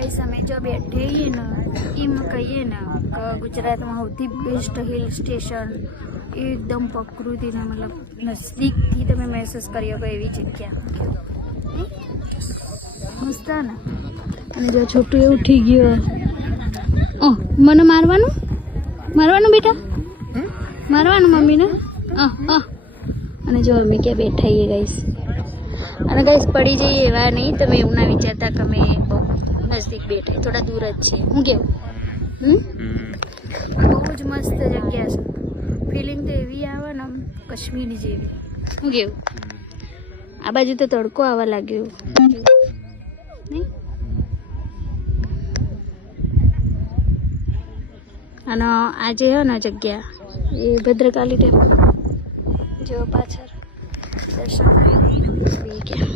Guys અમે જો બેઠે ને એમ કહીએ ને કે ગુજરાતમાં સૌથી બેસ્ટ હિલ સ્ટેશન એકદમ પ્રકૃતિના મતલબ નજદીકથી તમે મહેસૂસ કરી શકો એવી જગ્યા મસ્ત ને. અને જો છોટું એ ઉઠી ગયો. ઓહ મને મારવાનું બેટા મારવાનું મમ્મીને. અને જો અમે ક્યાં બેઠા છીએ ગાઈસ. અને ગાઈસ પડી જઈએ એવા નહીં, તમે એવું ના વિચારતા કે અમે બહુ નજદીક બેઠા, થોડા દૂર જ છે. હું કેવું બહુ જ મસ્ત જગ્યા છે. ફિલિંગ તો એવી આવે ને આમ કાશ્મીર જેવી. હું કેવું આ બાજુ તો તડકો આવવા લાગ્યો નહીં. અને આજે હે ને જગ્યા એ ભદ્રકાલી ટેમ્પલ જો પાછળ દર્શન કરી ગયા.